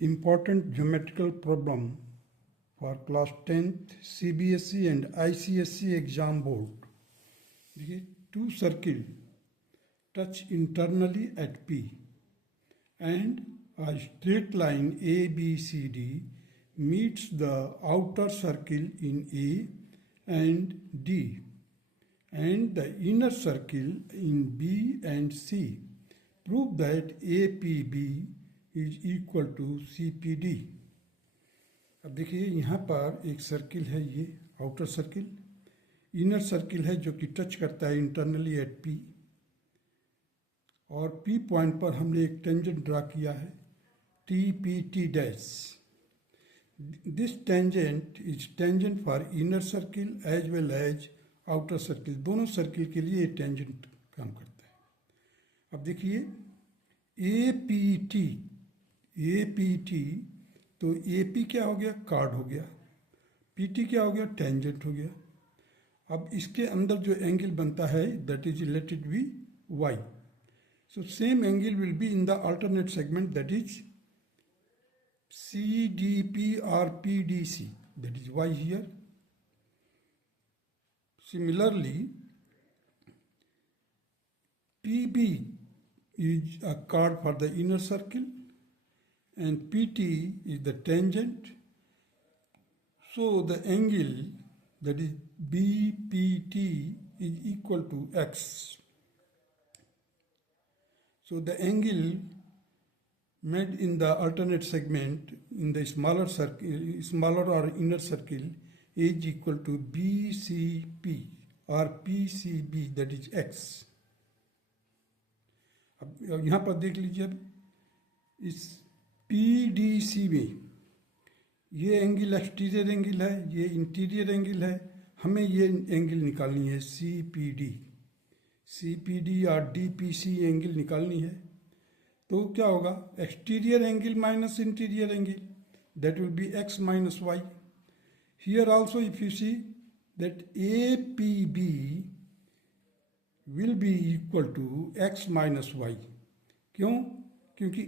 Important geometrical problem for class 10th CBSE and ICSE exam board. देखिए, two circle touch internally at P and a straight line ABCD meets the outer circle in A and D and the inner circle in B and C. Prove that APB is equal to CPD. अब देखिए यहाँ पर एक circle है, ये outer circle, inner circle है जो कि टच करता है इंटरनली एट पी, और पी पॉइंट पर हमने एक टेंजेंट ड्रा किया है T P T dash. This tangent is tangent for inner circle as well as outer circle. दोनों सर्किल के लिए ये टेंजेंट काम करता है. अब देखिए ए पी टी, तो ए पी क्या हो गया, कार्ड हो गया, पी टी क्या हो गया, टेंजेंट हो गया. अब इसके अंदर जो एंगल बनता है that is let it be y. So same angle will be in the alternate segment that is C D P or P D C, that is y here. Similarly, PB is a chord for the inner circle and PT is the tangent. So the angle that is BPT is equal to X. So the angle made in the alternate segment in the smaller circle, smaller or inner circle, is equal to BCP or PCB, that is X. अब यहाँ पर देख लीजिए, अब इस PDC में ये angle exterior angle है, ये इंटीरियर एंगल है, हमें ये एंगल निकालनी है CPD और DPC एंगल निकालनी है. तो क्या होगा, exterior angle minus interior angle, that will be X minus Y. Here also if you see that APB will be equal to X minus Y. क्यों? क्योंकि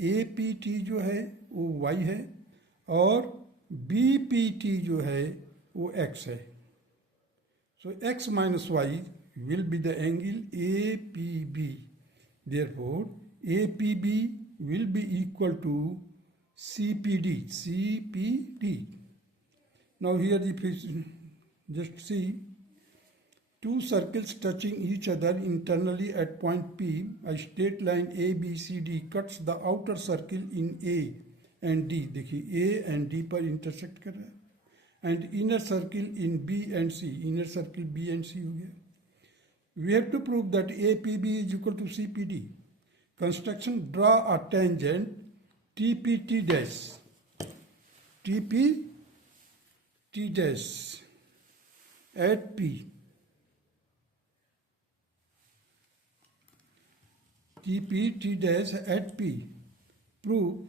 APT जो है वो Y है और BPT जो है वो X है. So X minus Y will be the angle APB. Therefore APB will be equal to CPD. Now here if you just see two circles touching each other internally at point P, a straight line ABCD cuts the outer circle in A and D. देखिए A and D पर intersect कर रहा है, and inner circle in B and C. inner circle B and C हो गया. We have to prove that APB is equal to CPD. Construction: draw a tangent TPT dash. TPT dash at P. TPT dash at P. Prove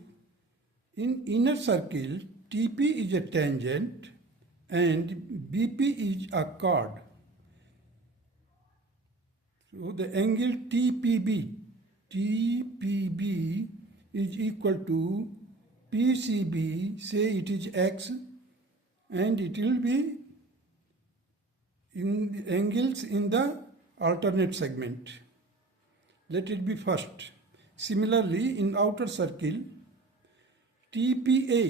in inner circle TP is a tangent and BP is a chord. So the angle TPB is equal to PCB, say it is X, and it will be in angles in the alternate segment. Let it be first. Similarly, in outer circle, TPA,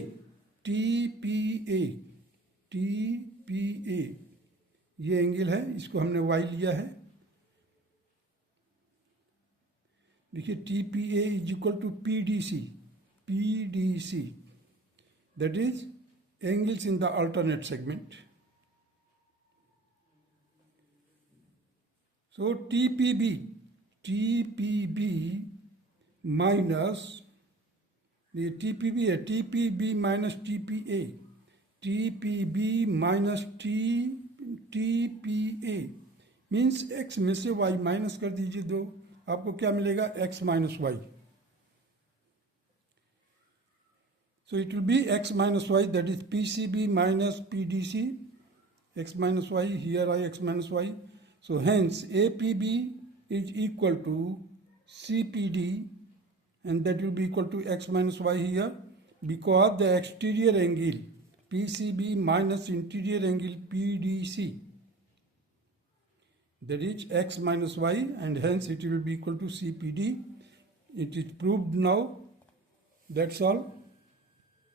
ये angle है, इसको हमने Y लिया है. देखिए TPA is equal to PDC, that is angles in the alternate segment. So TPB minus the TPB minus TPA, TPB minus TPA means X में से Y minus कर दीजिए दो, आपको क्या मिलेगा, X minus Y. So it will be X minus Y, that is PCB minus PDC, X minus Y, here I X minus Y. So hence APB is equal to CPD and that will be equal to x minus y here, because the exterior angle PCB minus interior angle PDC, that is x minus y, and hence it will be equal to CPD. It is proved now. That's all.